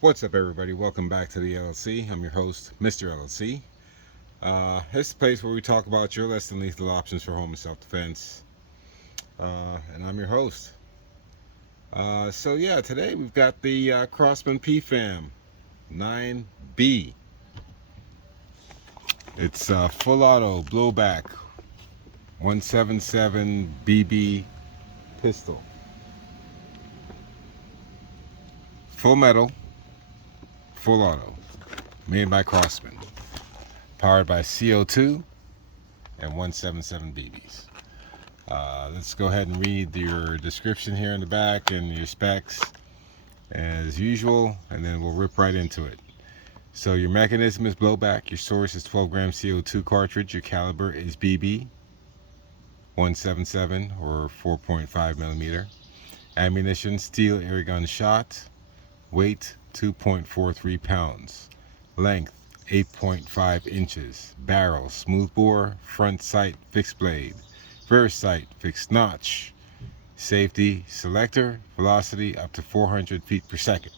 What's up, everybody? Welcome back to the LLC. I'm your host, Mr. LLC. This is the place where we talk about your less than lethal options for home and self-defense. And I'm your host. Today we've got the Crosman PFAM9B. It's full auto blowback 177 BB pistol. Full metal, full auto, made by Crosman, powered by CO2 and 177 BBs. Let's go ahead and read your description here in the back and your specs as usual, and then we'll rip right into it. So your mechanism is blowback, your source is 12 gram CO2 cartridge, your caliber is BB 177 or 4.5 millimeter. Ammunition, steel air gun shot. Weight 2.43 pounds. Length 8.5 inches. Barrel smoothbore. Front sight fixed blade. Rear sight fixed notch. Safety selector. Velocity up to 400 feet per second.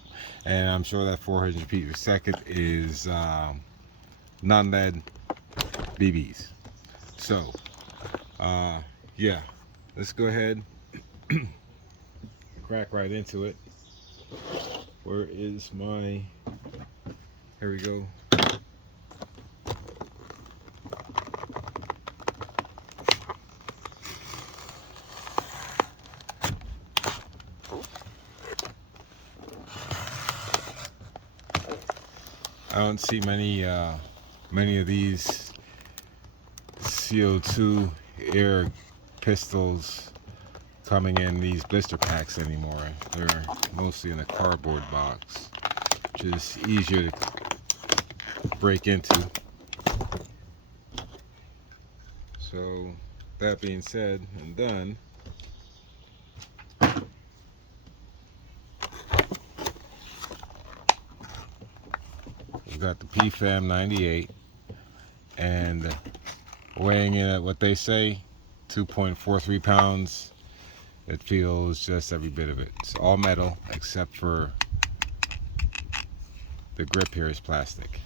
And I'm sure that 400 feet per second is non-lead BBs. So, let's go ahead, crack right into it. Where is my, here we go. I don't see many of these CO2 air pistols coming in these blister packs anymore. They're mostly in a cardboard box, which is easier to break into. So that being said and done, we've got the PFAM98, and weighing in at what they say, 2.43 pounds. It feels just every bit of it. It's all metal except for the grip here is plastic.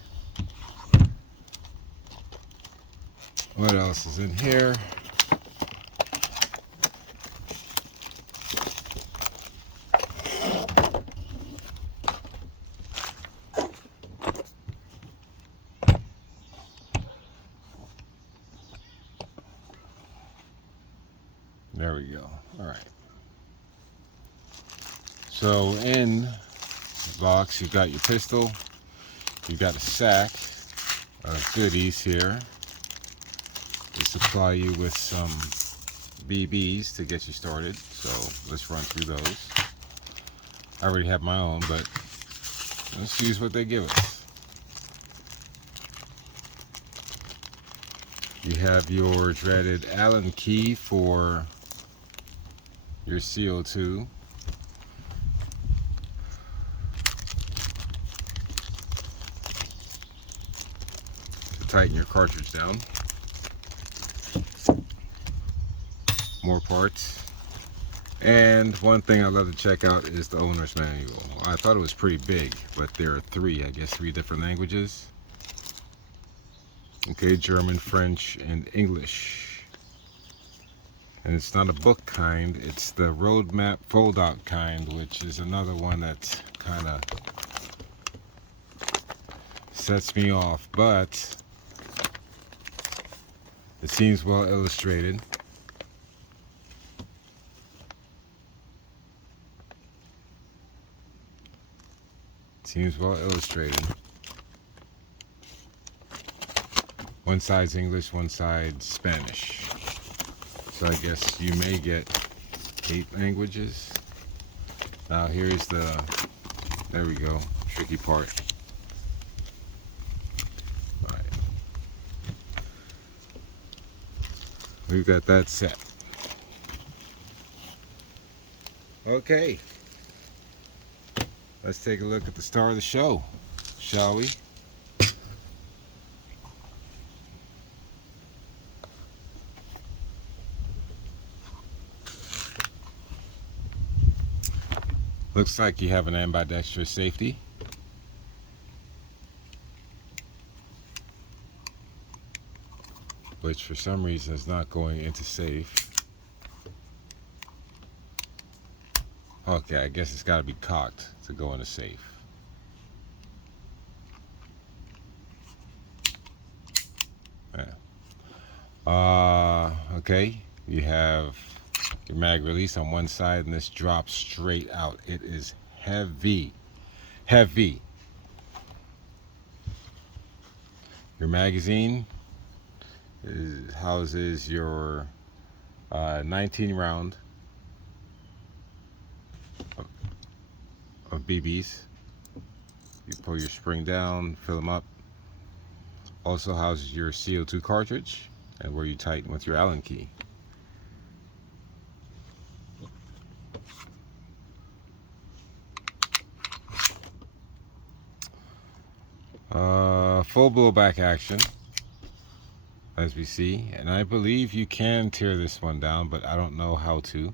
What else is in here? There we go. All right. So in the box, you've got your pistol. You've got a sack of goodies here. They supply you with some BBs to get you started. So let's run through those. I already have my own, but let's use what they give us. You have your dreaded Allen key for your CO2. To tighten your cartridge down. More parts. And one thing I love to check out is the owner's manual. I thought it was pretty big, but there are three different languages. Okay, German, French, and English. And it's not a book kind, it's the roadmap fold-out kind, which is another one that kind of sets me off, but it seems well illustrated. Seems well illustrated. One side's English, one side Spanish. So I guess you may get 8 languages. Now here's the, there we go, tricky part. All right. We've got that set. Okay. Let's take a look at the star of the show, shall we? Looks like you have an ambidextrous safety. which for some reason is not going into safe. Okay, I guess it's got to be cocked to go into safe. Yeah. Okay, you have your mag release on one side, and this drops straight out. It is heavy. Heavy. Your magazine houses your 19 round of BBs. You pull your spring down, fill them up. Also houses your CO2 cartridge and where you tighten with your Allen key. Full blowback action, as we see, and I believe you can tear this one down, but I don't know how to,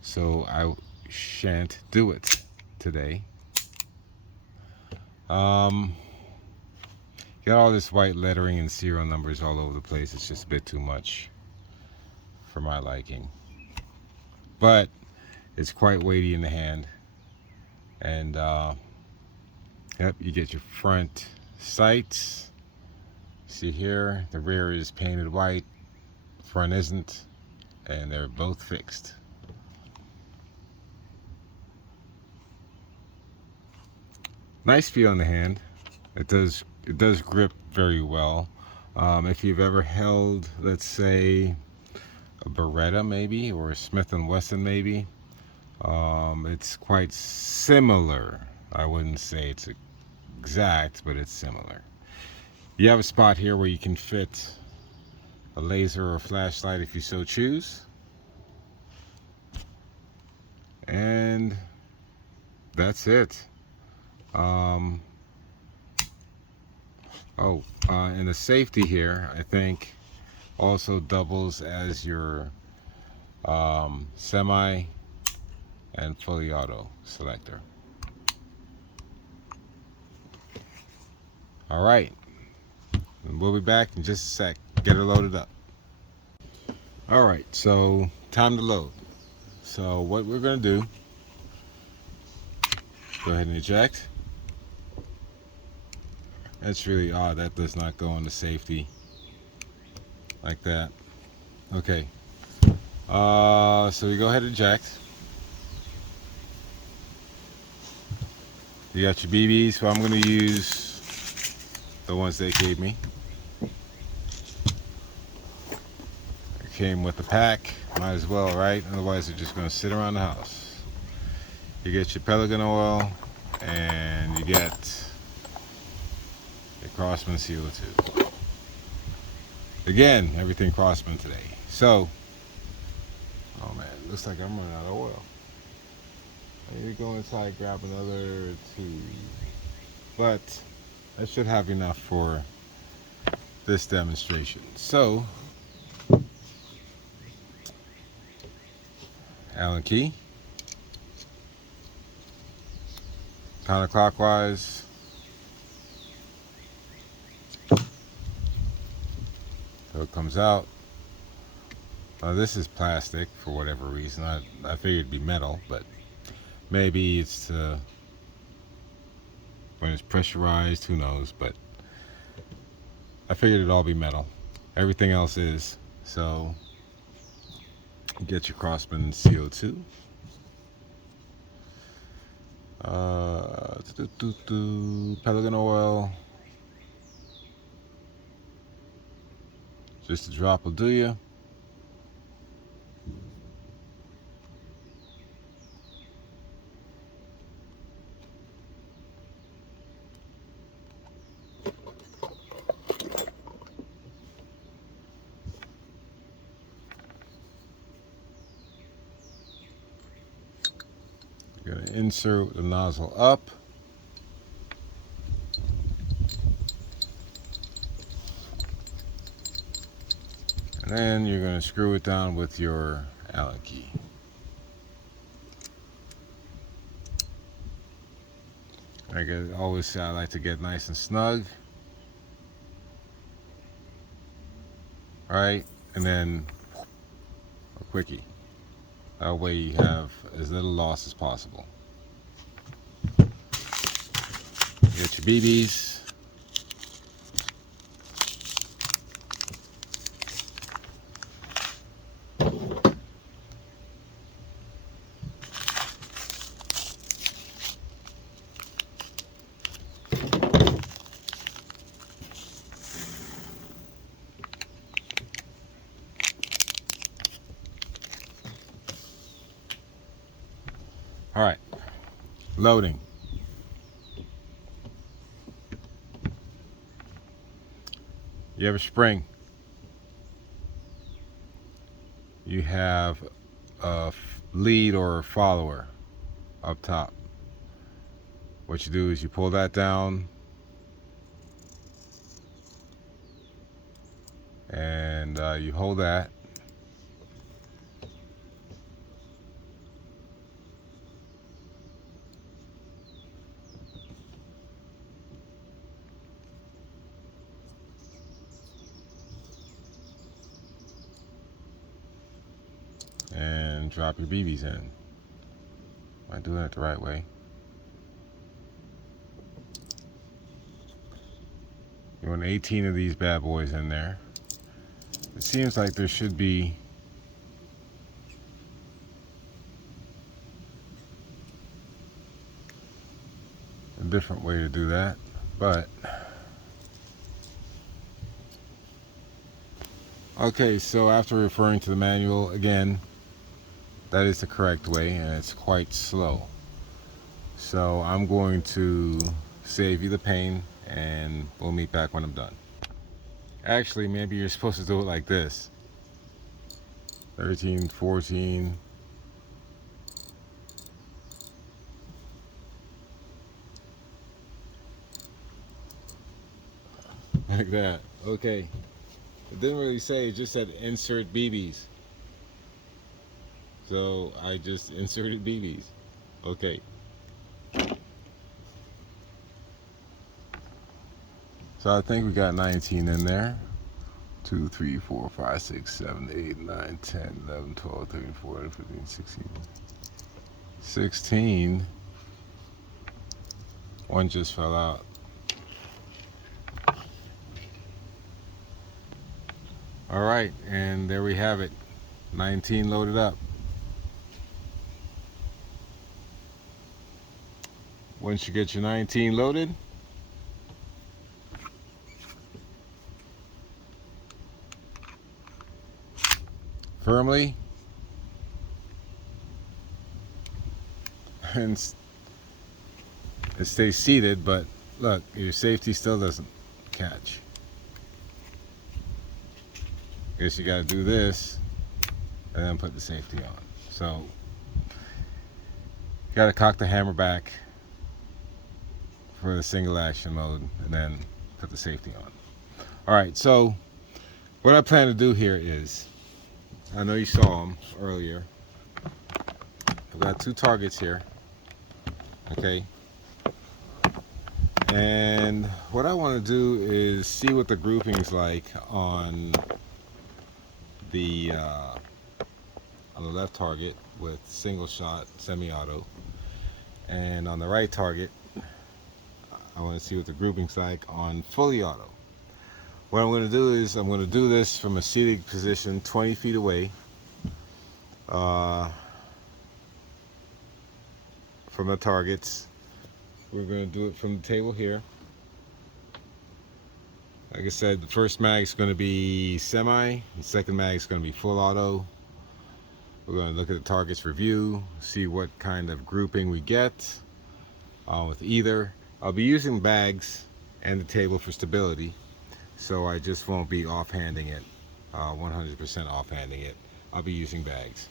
so I shan't do it today. Got all this white lettering and serial numbers all over the place. It's just a bit too much for my liking, but it's quite weighty in the hand. And yep, you get your front sights. See here, the rear is painted white, front isn't, and they're both fixed. Nice feel in the hand. It does grip very well. If you've ever held, let's say, a Beretta maybe, or a Smith & Wesson maybe, it's quite similar. I wouldn't say it's exact, but it's similar. You have a spot here where you can fit a laser or a flashlight if you so choose. And that's it. And the safety here, I think, also doubles as your semi and fully auto selector. All right. We'll be back in just a sec. Get her loaded up. All right, so time to load. So what we're going to do, go ahead and eject. That's really odd. That does not go into safety like that. Okay. So we go ahead and eject. You got your BBs, so I'm going to use the ones they gave me. It came with the pack, might as well, right? Otherwise they're just going to sit around the house. You get your Pelican oil, and you get your Crosman CO2. Again, everything Crosman today. So, oh man, looks like I'm running out of oil. I need to go inside, grab another 2, but I should have enough for this demonstration. So, Allen key, counterclockwise, so it comes out. Now this is plastic for whatever reason. I figured it'd be metal, but maybe it's when it's pressurized, who knows, but I figured it'd all be metal. Everything else is. So get your Crosman CO2. Pelican oil. Just a drop will do you. You're going to insert the nozzle up. And then you're going to screw it down with your Allen key. Like I always say, I like to get nice and snug. Alright, and then a quickie. That way you have as little loss as possible. Get your BBs. Alright, loading. You have a spring. You have a lead or a follower up top. What you do is you pull that down and you hold that. And drop your BBs in. Am I doing it the right way? You want 18 of these bad boys in there. It seems like there should be a different way to do that, but okay, so after referring to the manual again, that is the correct way, and it's quite slow. So I'm going to save you the pain, and we'll meet back when I'm done. Actually, maybe you're supposed to do it like this. 13, 14. Like that. Okay. It didn't really say, it just said insert BBs. So I just inserted BBs. Okay. So I think we got 19 in there. 2, 3, 4, 5, 6, 7, 8, 9, 10, 11, 12, 13, 14, 15, 16. 16. One just fell out. Alright, and there we have it. 19 loaded up. Once you get your 19 loaded, firmly and it stays seated, but look, your safety still doesn't catch. Guess you got to do this and then put the safety on. So you got to cock the hammer back for the single action mode and then put the safety on. Alright, so what I plan to do here is, I know you saw them earlier. I've got 2 targets here. Okay. And what I want to do is see what the grouping's like on the left target with single shot semi-auto, and on the right target I want to see what the grouping's like on fully auto. What I'm going to do is I'm going to do this from a seated position 20 feet away from the targets. We're going to do it from the table here. Like I said, the first mag is going to be semi, the second mag is going to be full auto. We're going to look at the targets review, see what kind of grouping we get with either. I'll be using bags and the table for stability, so I just won't be offhanding it, 100% offhanding it. I'll be using bags.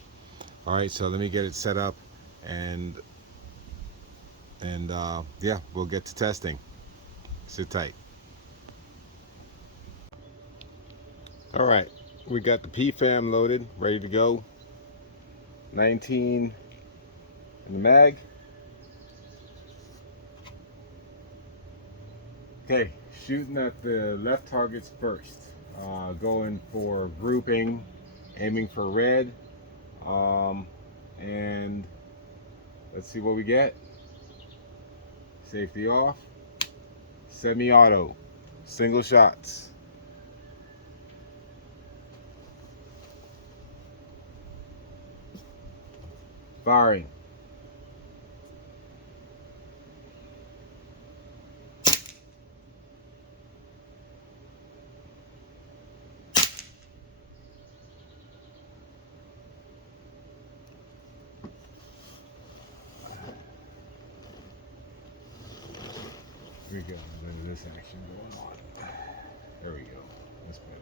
Alright, so let me get it set up, and yeah, we'll get to testing. Sit tight. Alright, we got the PFAM loaded, ready to go. 19 in the mag. Okay, shooting at the left targets first. going for grouping, aiming for red, and let's see what we get. Safety off, semi-auto, single shots. Firing. Here we go. There's this action going on. There we go. That's better.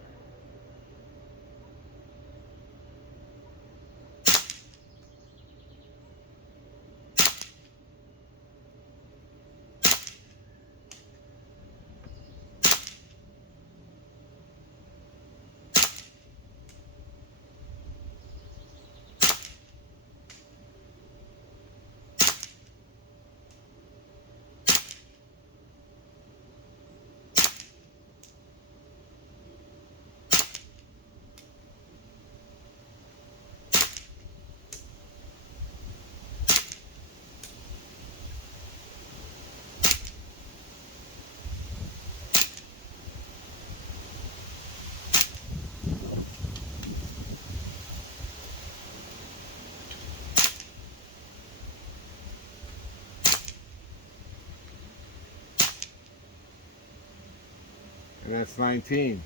And that's 19.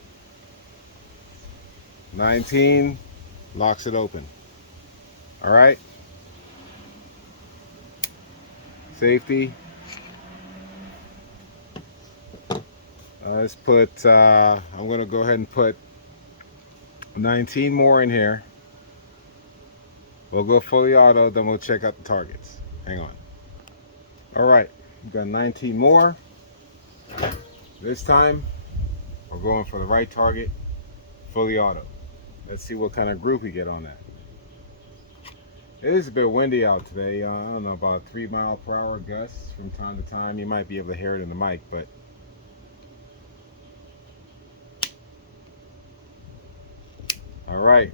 19 locks it open. All right. Safety. Let's put, I'm going to go ahead and put 19 more in here. We'll go fully auto, then we'll check out the targets. Hang on. All right, we've got 19 more. This time, we're going for the right target, fully auto. Let's see what kind of group we get on that. It is a bit windy out today. I don't know, about 3 mile/hour gusts from time to time. You might be able to hear it in the mic, but all right,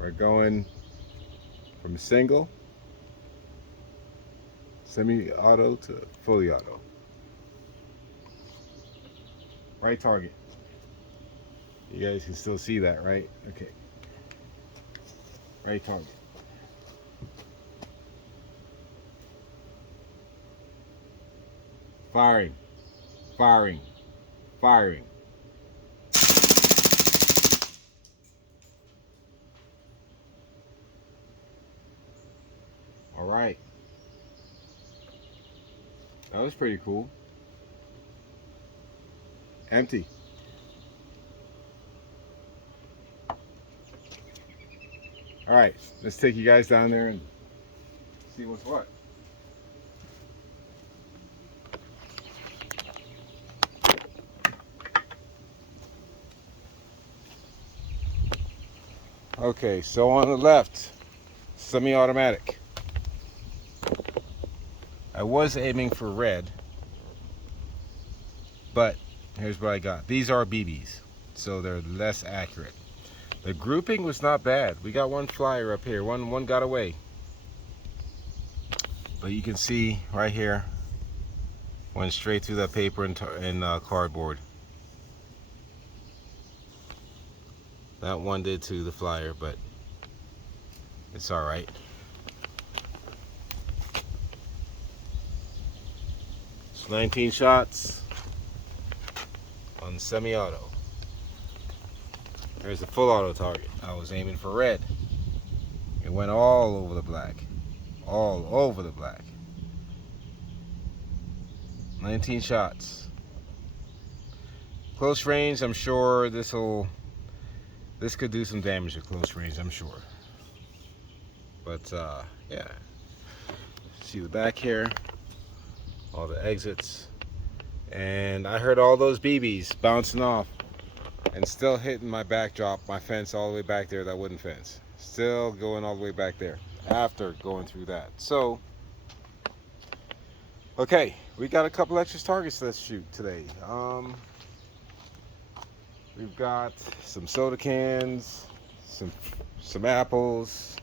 we're going from single, semi-auto to fully auto. Right target. You guys can still see that, right? Okay. Right target. Firing, firing, firing. All right. That was pretty cool. Empty. All right, let's take you guys down there and see what's what. Okay, so on the left, semi-automatic. I was aiming for red, but here's what I got. These are BBs, so they're less accurate. The grouping was not bad. We got one flyer up here. One got away. But you can see right here, went straight through that paper and cardboard. That one did too, the flyer, but it's all right. It's 19 shots on semi-auto. There's the full auto target. I was aiming for red. It went all over the black. All over the black. 19 shots. Close range, I'm sure this could do some damage at close range, I'm sure. But yeah. See the back here, all the exits. And I heard all those BBs bouncing off and still hitting my backdrop, my fence all the way back there, that wooden fence. Still going all the way back there after going through that. So, okay, we got a couple extra targets let's shoot today. We've got some soda cans, some apples.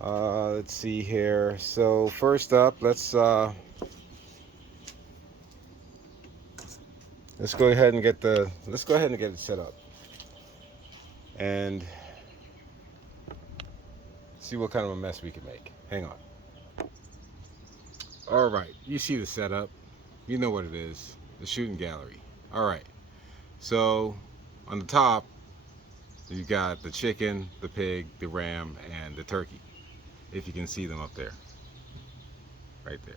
Let's see here. So first up, let's go ahead and get it set up and see what kind of a mess we can make. Hang on. All right, you see the setup. You know what it is. The shooting gallery. All right. So on the top, you got the chicken, the pig, the ram, and the turkey. If you can see them up there, right there.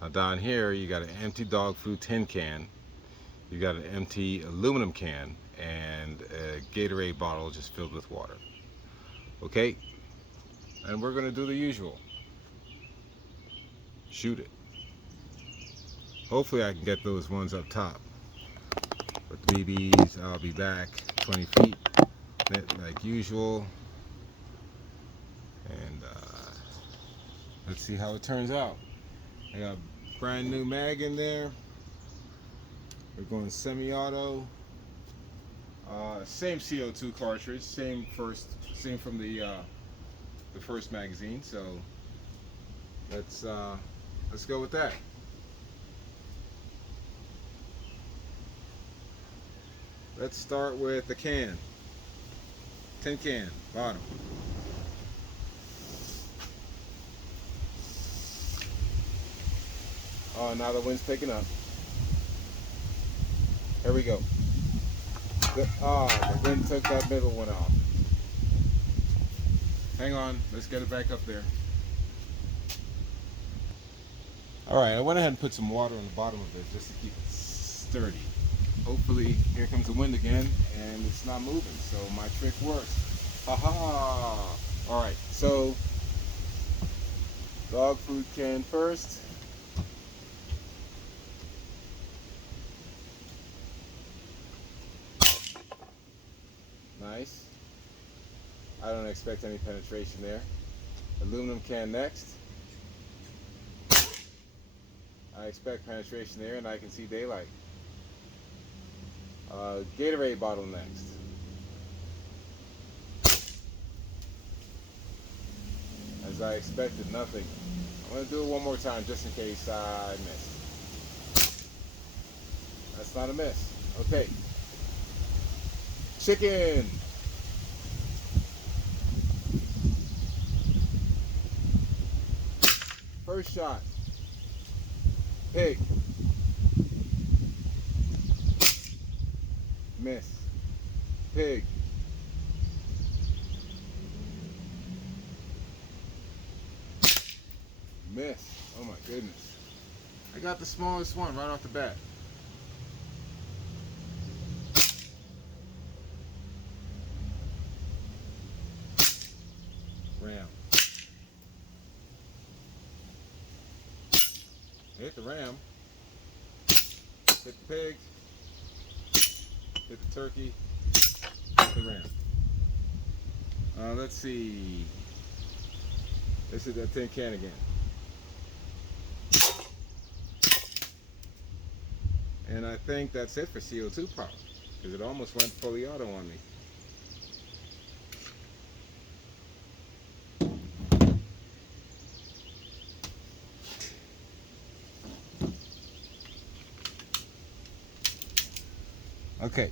Now down here, you got an empty dog food tin can. You got an empty aluminum can and a Gatorade bottle just filled with water. Okay, and we're gonna do the usual. Shoot it. Hopefully I can get those ones up top. With BBs, I'll be back 20 feet, like usual. And let's see how it turns out. I got a brand new mag in there. We're going semi-auto. Same CO2 cartridge, same from the first magazine. So let's go with that. Let's start with the can. Tin can, bottom. Oh, now the wind's picking up. Here we go. The wind took that middle one off. Hang on, let's get it back up there. Alright, I went ahead and put some water on the bottom of it just to keep it sturdy. Hopefully, here comes the wind again, and it's not moving, so my trick works. Haha! Alright, so dog food can first. Nice. I don't expect any penetration there. Aluminum can next. I expect penetration there, and I can see daylight. Gatorade bottle next. As I expected, nothing. I'm going to do it one more time just in case I missed. That's not a miss. Okay. Chicken. First shot. Pig. Miss. Pig. Miss. Oh my goodness. I got the smallest one right off the bat. Ram. Hit the ram. Hit the pig. Hit the turkey. Hit the ram. Let's see. Let's hit that tin can again. And I think that's it for CO2 power, because it almost went fully auto on me. Okay.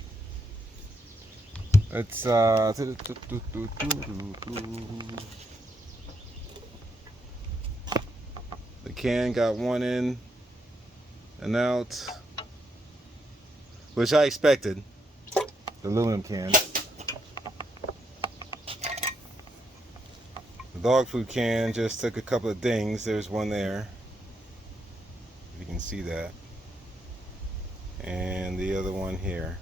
Let's the can got one in and out, which I expected. The aluminum can. The dog food can just took a couple of dings. There's one there. You can see that. And the other one here.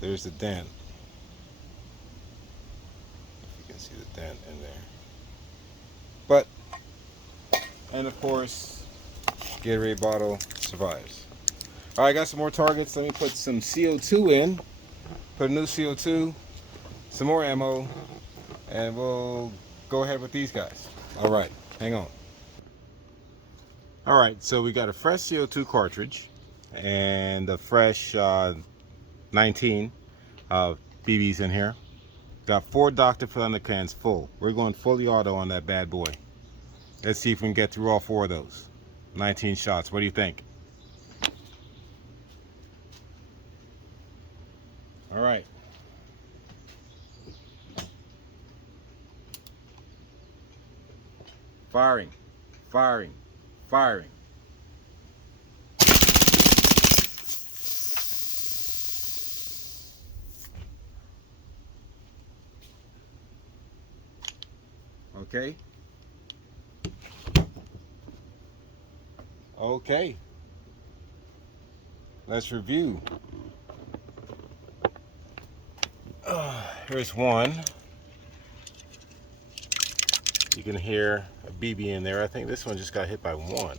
There's the dent. If you can see the dent in there. But, and of course, Gatorade bottle survives. Alright, I got some more targets. Let me put some CO2 in. Put a new CO2, some more ammo, and we'll go ahead with these guys. Alright, hang on. Alright, so we got a fresh CO2 cartridge. and the fresh 19 BBs in here. Got 4 Dr. Philander cans full. We're going fully auto on that bad boy. Let's see if we can get through all 4 of those. 19 shots. What do you think? All right. Firing, firing, firing. Okay. Okay. Let's review. Here's one. You can hear a BB in there. I think this one just got hit by 1.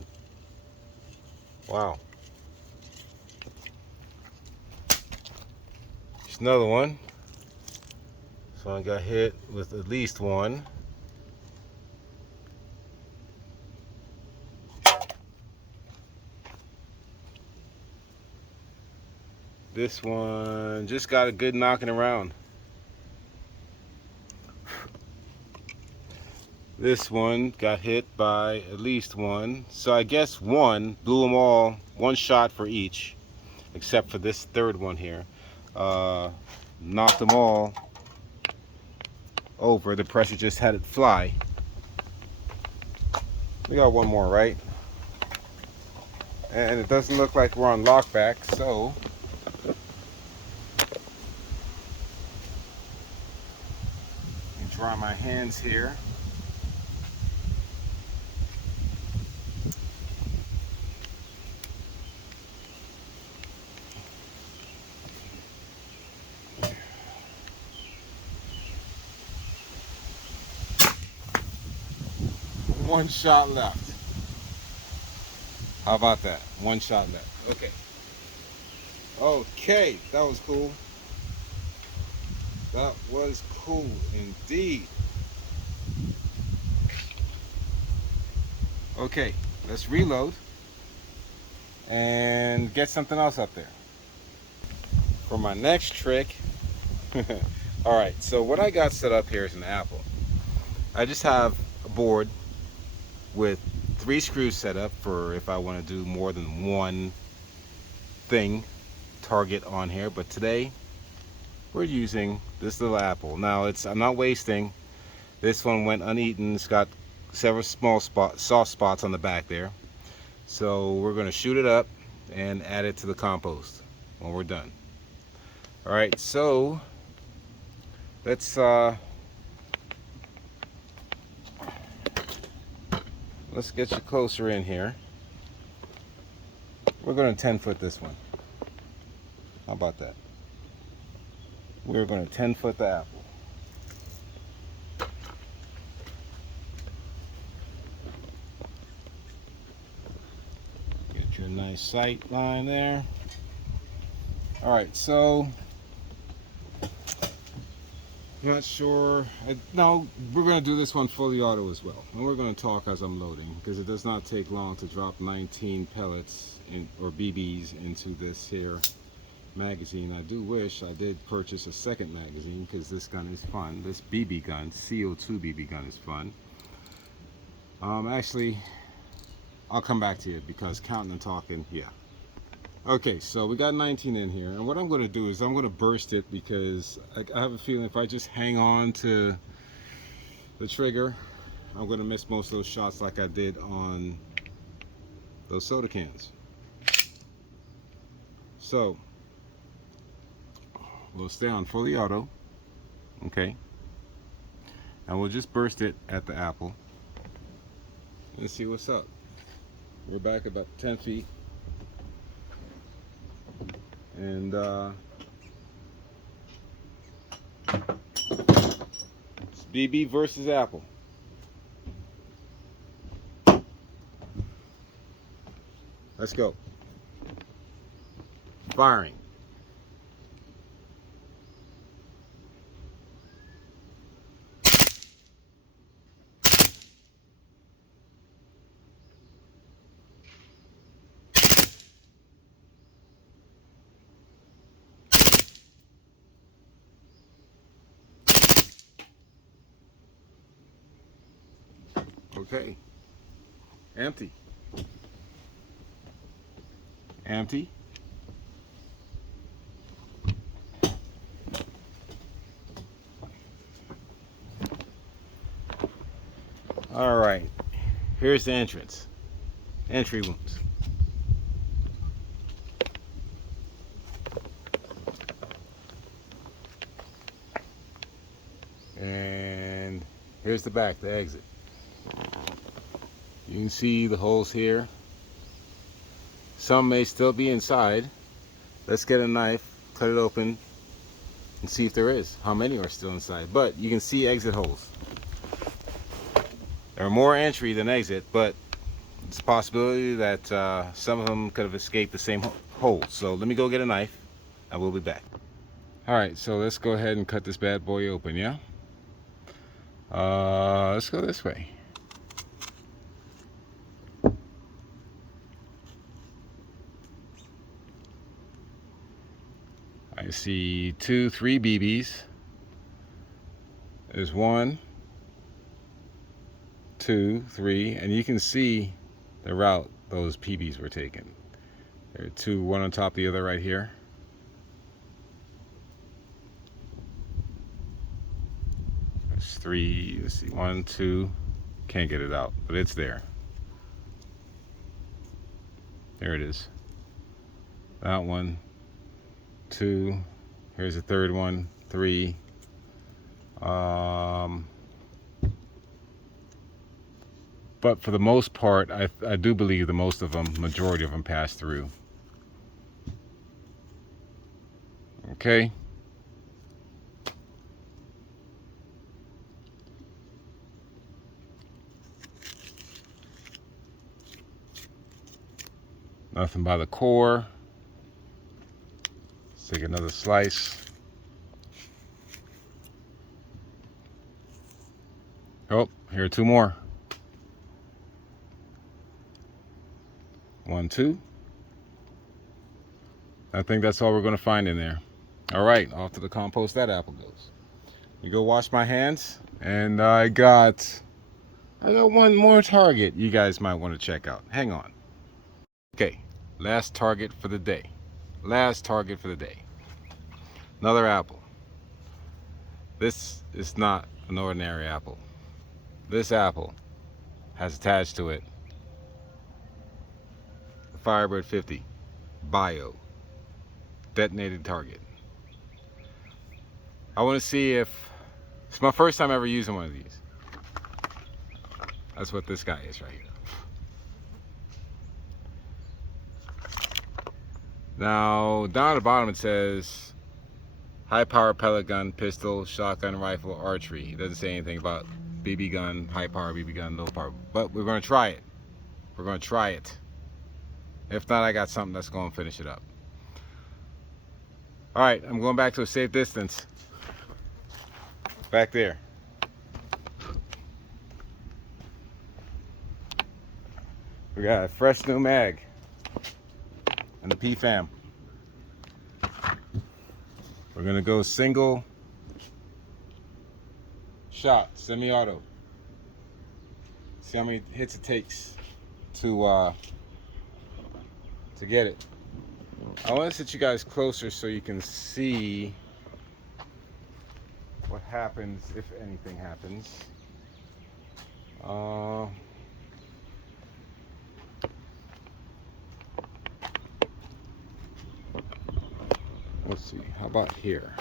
Wow. There's another one. This one got hit with at least 1. This one just got a good knocking around. This one got hit by at least 1. So I guess 1 blew them all, 1 shot for each, except for this 3rd one here. Knocked them all over. The pressure just had it fly. We got 1 more, right? And it doesn't look like we're on lockback, so let me dry my hands here. One shot left. How about that? 1 shot left. Okay. Okay, that was cool. That was cool indeed. Okay, let's reload and get something else up there. For my next trick, alright, so what I got set up here is an apple. I just have a board with 3 screws set up for if I want to do more than 1 thing target on here, but today we're using this little apple. Now I'm not wasting. This one went uneaten. It's got several small soft spots on the back there, so we're going to shoot it up and add it to the compost when we're done. All right, so let's get you closer in here. We're going to 10-foot this one. How about that? We're going to 10-foot the apple. Get your nice sight line there. All right, so I'm not sure. No, we're going to do this one fully auto as well. And we're going to talk as I'm loading, because it does not take long to drop 19 pellets or BBs into this here magazine. I do wish I did purchase a second magazine, because this gun is fun. This BB gun, CO2 BB gun, is fun. Actually, I'll come back to you, because counting and talking, yeah. Okay, so we got 19 in here, and what I'm going to do is I'm going to burst it, because I have a feeling if I just hang on to the trigger, I'm going to miss most of those shots like I did on those soda cans. So we'll stay on fully auto, okay, and we'll just burst it at the apple and see what's up. We're back about 10 feet. And it's BB versus apple. Let's go. Firing. Okay. Empty. Empty. All right. Here's the entrance. Entry wounds. And here's the back, the exit. You can see the holes here. Some may still be inside. Let's get a knife, cut it open, and see if there is. How many are still inside? But you can see exit holes. There are more entry than exit, but it's a possibility that some of them could have escaped the same hole. So let me go get a knife, and we'll be back. All right, so let's go ahead and cut this bad boy open, yeah? Let's go this way. I see 2, 3 BBs. There's 1, 2, 3, and you can see the route those PBs were taken. There are 2, one on top of the other right here. There's 3, let's see, 1, 2, can't get it out, but it's there. There it is. That one, 2, here's the third one, 3. But for the most part, I do believe the majority of them pass through. Okay. Nothing by the core. Let's take another slice. Oh, here are 2 more. 1, 2. I think that's all we're going to find in there. All right, off to the compost that apple goes. You go wash my hands, and I got one more target you guys might want to check out. Hang on. Okay, last target for the day. Last target for the day. Another apple. This is not an ordinary apple. This apple has attached to it the Firebird 50 Bio detonated target. I want to see if it's my first time ever using one of these. That's what this guy is right here. Now down at the bottom it says high power pellet gun, pistol, shotgun, rifle, archery. It doesn't say anything about BB gun, high power BB gun, low power. But we're going to try it. We're going to try it. If not, I got something that's going to finish it up. All right, I'm going back to a safe distance. Back there. We got a fresh new mag and the PFAM. We're gonna go single shot, semi-auto. See how many hits it takes to get it. I want to sit you guys closer so you can see what happens if anything happens. Let's see, how about here?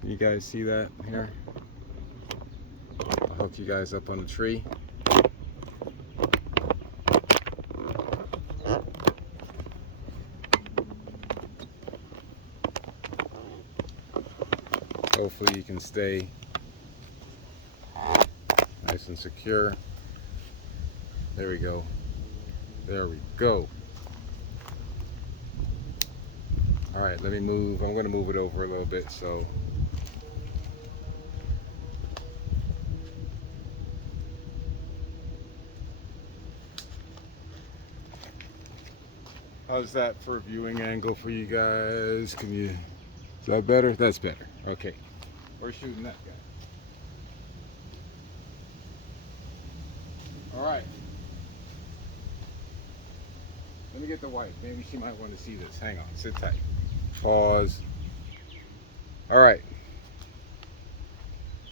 Can you guys see that here? I'll hook you guys up on the tree. Hopefully you can stay nice and secure. There we go. There we go. All right, let me move. I'm going to move it over a little bit so how's that for a viewing angle for you guys? Can you, is that better? That's better. Okay. We're shooting that guy. All right. Let me get the wife. Maybe she might want to see this. Hang on. Sit tight. Pause. All right.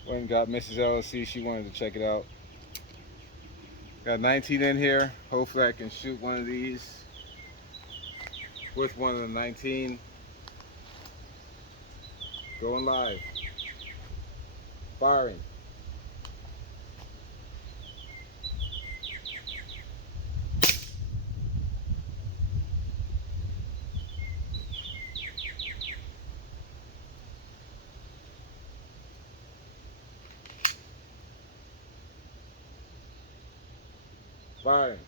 Went and got Mrs. LLC. She wanted to check it out. Got 19 in here. Hopefully I can shoot one of these with one of the 19. Going live. Firing. Firing.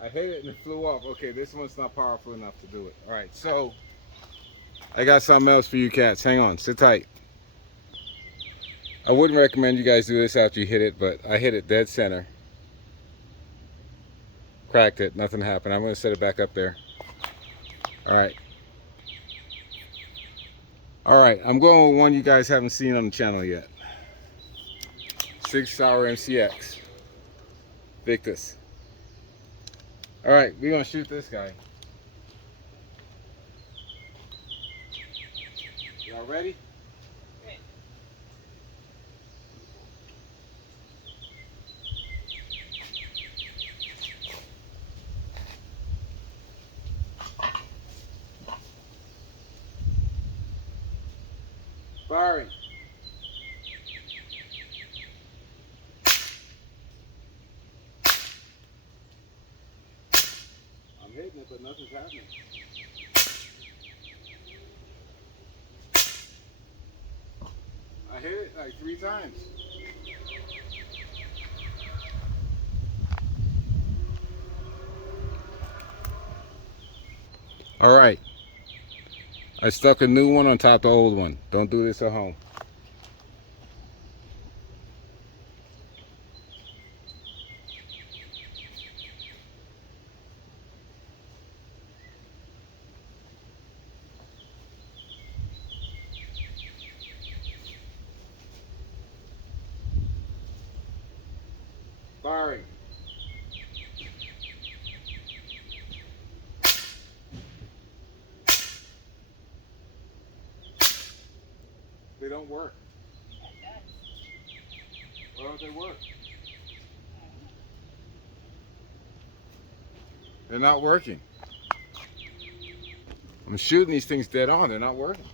I hit it and it flew off. Okay, this one's not powerful enough to do it. All right, so I got something else for you cats. Hang on, sit tight. I wouldn't recommend you guys do this after you hit it, but I hit it dead center. Cracked it, nothing happened. I'm gonna set it back up there. All right. All right, I'm going with one you guys haven't seen on the channel yet. 6 Hour MCX. Victus. All right, we're gonna shoot this guy. Y'all ready? Okay. Firing. I'm hitting it, but nothing's happening. I hit it like 3 times. All right. I stuck a new one on top of the old one. Don't do this at home. Firing. They don't work. Why don't they work? They're not working. I'm shooting these things dead on. They're not working.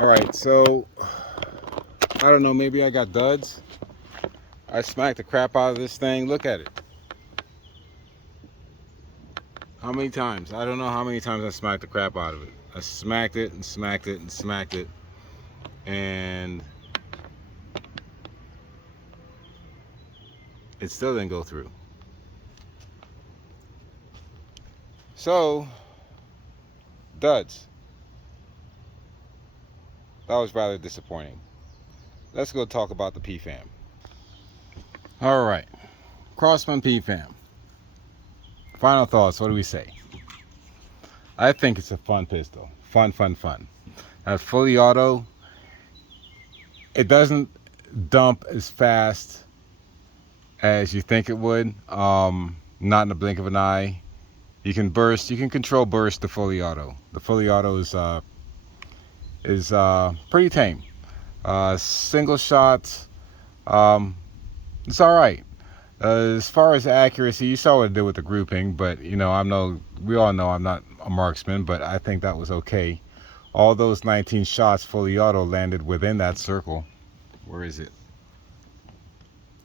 All right, so I don't know, maybe I got duds. I smacked the crap out of this thing. Look at it. How many times? I don't know how many times I smacked the crap out of it. I smacked it and smacked it and smacked it. And it still didn't go through. So, duds. That was rather disappointing. Let's go talk about the PFAM. All right, Crosman PFAM. Final thoughts, what do we say? I think it's a fun pistol. Fun. Fully auto. It doesn't dump as fast as you think it would. Not in the blink of an eye. You can burst, you can control burst the fully auto. The fully auto is pretty tame. Single shots, it's all right. As far as accuracy, you saw what it did with the grouping, but you know, we all know I'm not a marksman, but I think that was okay. All those 19 shots fully auto landed within that circle. Where is it?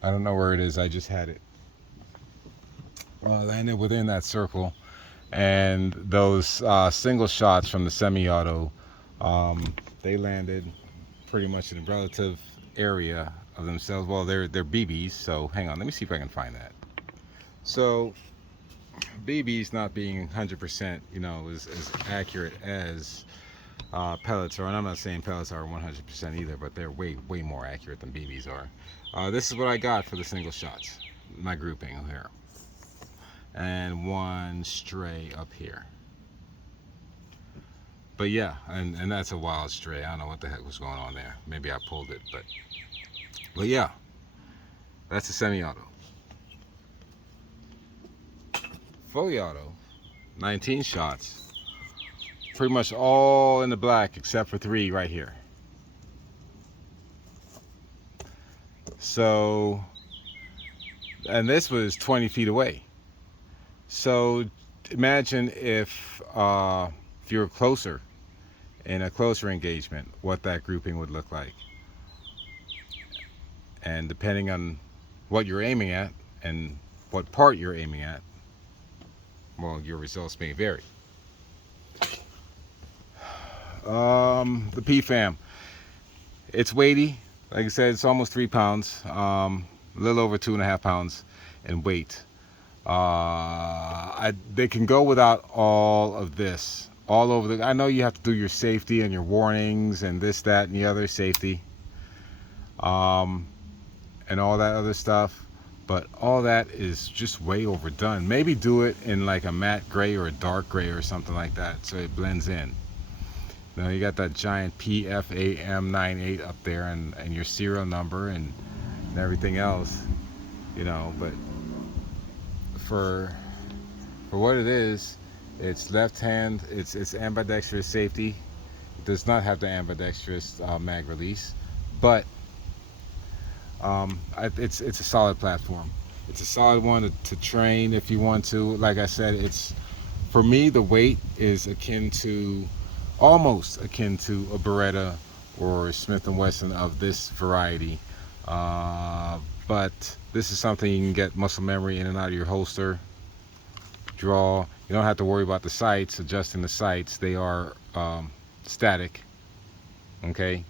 I don't know where it is. I just had it. Landed within that circle, and those single shots from the semi-auto, they landed pretty much in a relative area of themselves. Well, they're BBs, so hang on, let me see if I can find that. So BB's not being 100%, you know, as accurate as pellets are, and I'm not saying pellets are 100% either, but they're way more accurate than BBs are. This is what I got for the single shots, my grouping here, and one stray up here. But yeah, and that's a wild stray. I don't know what the heck was going on there. Maybe I pulled it, but yeah, that's a semi-auto. Fully auto, 19 shots, pretty much all in the black except for 3 right here. So, and this was 20 feet away. So imagine if you're closer, in a closer engagement, what that grouping would look like. And depending on what you're aiming at and what part you're aiming at, well, your results may vary. The PFAM, it's weighty. Like I said, it's almost 3 pounds, a little over 2.5 pounds in weight. They can go without all of this, all over the. I know you have to do your safety and your warnings and this, that, and the other safety, and all that other stuff. But all that is just way overdone. Maybe do it in like a matte gray or a dark gray or something like that, so it blends in. Now you got that giant PFAM9B up there, and your serial number and everything else, you know. But for what it is, it's left hand. It's ambidextrous safety. It does not have the ambidextrous mag release, but it's a solid platform. It's a solid one to train if you want to. Like I said, it's, for me, the weight is almost akin to a Beretta or Smith & Wesson of this variety. But this is something you can get muscle memory in and out of your holster. Draw. You don't have to worry about the sights, adjusting the sights. They are static. Okay.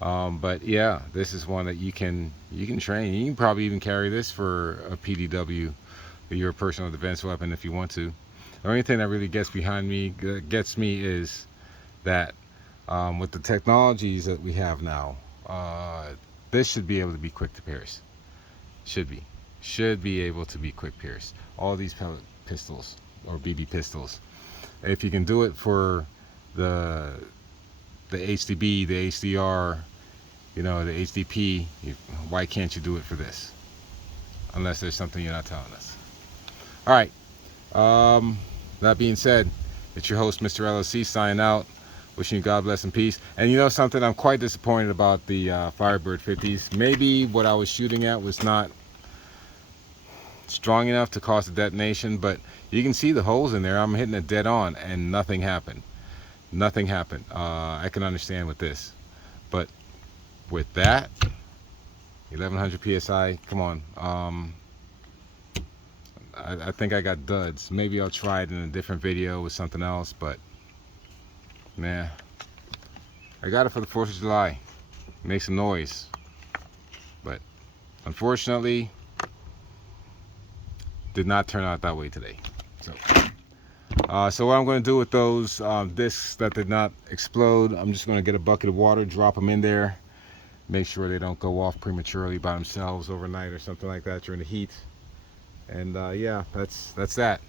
But yeah, this is one that you can train. You can probably even carry this for a PDW, your personal defense weapon, if you want to. The only thing that really gets me is that with the technologies that we have now, this should be able to be quick to pierce. Should be able to be quick pierce. All these pellet pistols or BB pistols. If you can do it for the HDB, the HDR, you know, the HDP, why can't you do it for this? Unless there's something you're not telling us. All right. That being said, it's your host, Mr. LLC, signing out. Wishing you God bless and peace. And you know something? I'm quite disappointed about the Firebird 50s. Maybe what I was shooting at was not strong enough to cause a detonation, but you can see the holes in there. I'm hitting it dead on, and nothing happened. Nothing happened. I can understand with this, but with that 1100 psi, come on. I think I got duds. Maybe I'll try it in a different video with something else, but man, I got it for the 4th of July. Make some noise, but unfortunately did not turn out that way today. So what I'm going to do with those discs that did not explode, I'm just going to get a bucket of water, drop them in there, make sure they don't go off prematurely by themselves overnight or something like that during the heat. And yeah, that's that.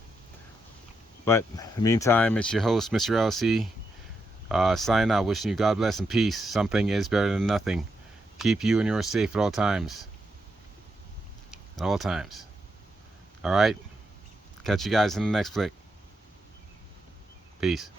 But in the meantime, it's your host, Mr. LC, signing out, wishing you God bless and peace. Something is better than nothing. Keep you and yours safe at all times. At all times. All right. Catch you guys in the next flick. Peace.